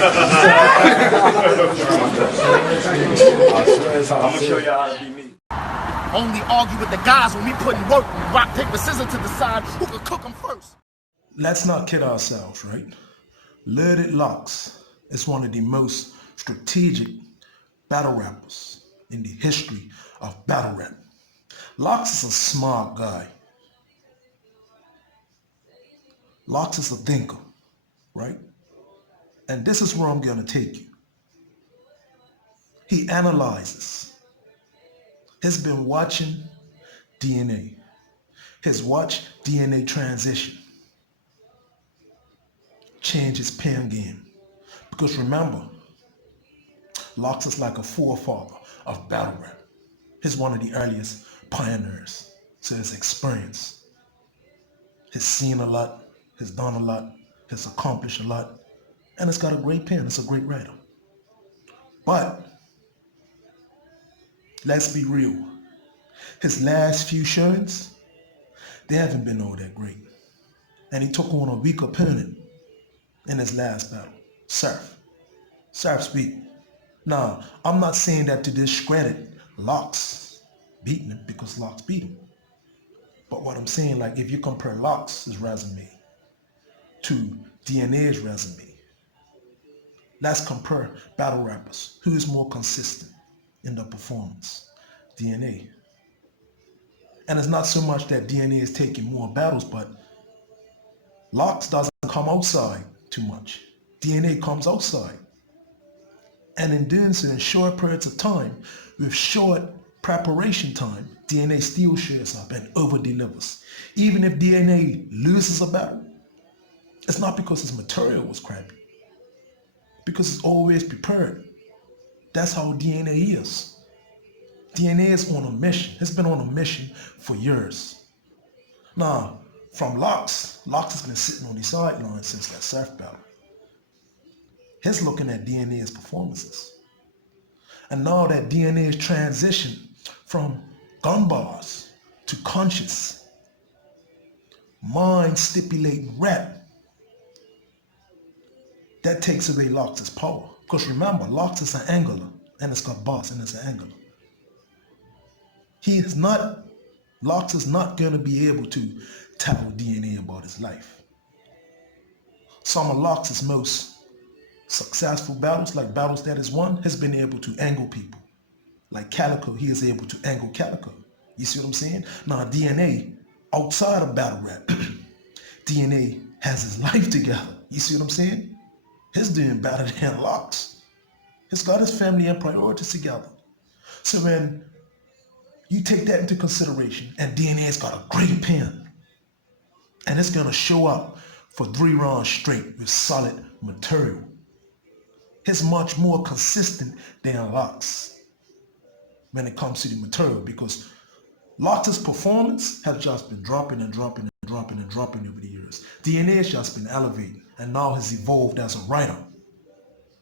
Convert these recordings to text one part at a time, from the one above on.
gonna show you how to be me. Only argue with the guys when we putting work, rock, paper, scissors to decide who can cook them first. Let's not kid ourselves, right? Lyricist Lux is one of the most strategic battle rappers in the history of battle rap. Lux is a smart guy. Lux is a thinker, right? And this is where I'm going to take you. He analyzes. He's been watching DNA. He's watched DNA transition, change his pen game. Because remember, Lux is like a forefather of battle rap. He's one of the earliest pioneers. So his experience, he's seen a lot, he's done a lot, he's accomplished a lot, and it's got a great pen. It's a great writer. But let's be real. His last few showings, they haven't been all that great. And he took on a weak opponent in his last battle, Surf. Surf's weak. Now, I'm not saying that to discredit Lux beating him because Lux beat him. But what I'm saying, like if you compare Lux's resume to DNA's resume, let's compare battle rappers. Who is more consistent in the performance? DNA. And it's not so much that DNA is taking more battles, but Lux doesn't come outside too much. DNA comes outside. And in doing so, in short periods of time, with short preparation time, DNA still shows up and over-delivers. Even if DNA loses a battle, it's not because his material was crappy, because it's always prepared. That's how DNA is. DNA is on a mission. It's been on a mission for years. Now, from Lux has been sitting on the sidelines since that Surf battle. He's looking at DNA's performances. And now that DNA is transitioned from gun bars to conscious, mind-stipulating rap, that takes away Lux's power. Because remember, Lux is an angler, and it's got bars, and it's an angler. Lux is not going to be able to tell DNA about his life. Some of Lux's most successful battles, like battles that he's won, has been able to angle people. Like Calico, he is able to angle Calico. You see what I'm saying? Now DNA, outside of battle rap, DNA has his life together. You see what I'm saying? He's doing better than Lux. He's got his family and priorities together. So when you take that into consideration, and DNA's got a great pen, and it's gonna show up for 3 rounds straight with solid material. He's much more consistent than Lux when it comes to the material, because Lux's performance has just been dropping and dropping and dropping and dropping over the years. DNA has just been elevating and now has evolved as a writer.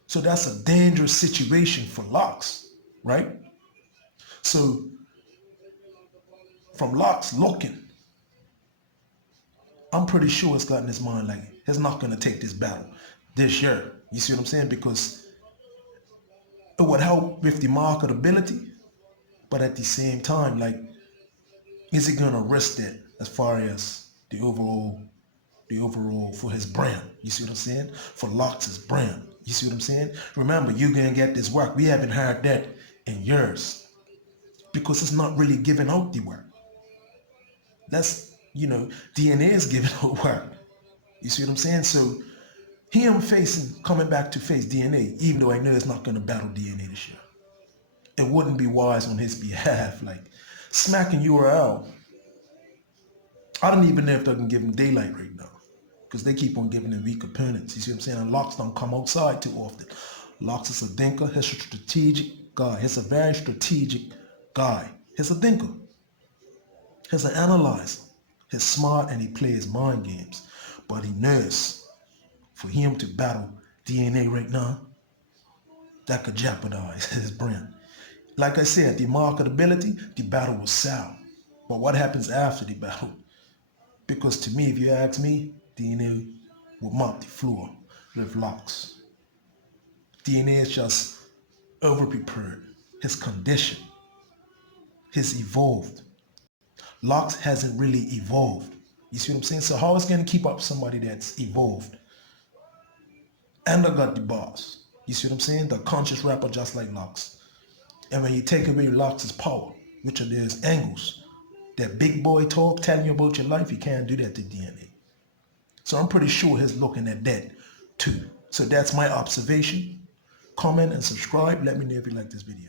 So that's a dangerous situation for Lux, right? So from Lux looking, I'm pretty sure it's got in his mind like he's not going to take this battle this year. You see what I'm saying? Because it would help with the marketability, but at the same time, like, is he going to risk that as far as the overall for his brand? You see what I'm saying? For Lux's brand. You see what I'm saying? Remember, you're going to get this work. We haven't heard that in years because it's not really giving out the work. That's, DNA is giving out work. You see what I'm saying? So him coming back to face DNA, even though I know it's not going to battle DNA this year, it wouldn't be wise on his behalf. Like smacking URL, I don't even know if they can give him daylight right now because they keep on giving him weak opponents. You see what I'm saying? And Lux don't come outside too often. Lux is a thinker. He's a strategic guy. He's a very strategic guy. He's a thinker. He's an analyzer. He's smart and he plays mind games. But he knows for him to battle DNA right now, that could jeopardize his brand. Like I said, the marketability, the battle will sell. But what happens after the battle? Because to me, if you ask me, DNA will mop the floor with Lux. DNA is just overprepared. His condition. He's evolved. Lux hasn't really evolved. You see what I'm saying? So how is going to keep up somebody that's evolved? And I got the boss. You see what I'm saying? The conscious rapper just like Lux. And when you take away Lux's power, which are those angles, that big boy talk telling you about your life, you can't do that to DNA. So I'm pretty sure he's looking at that too. So that's my observation. Comment and subscribe. Let me know if you like this video.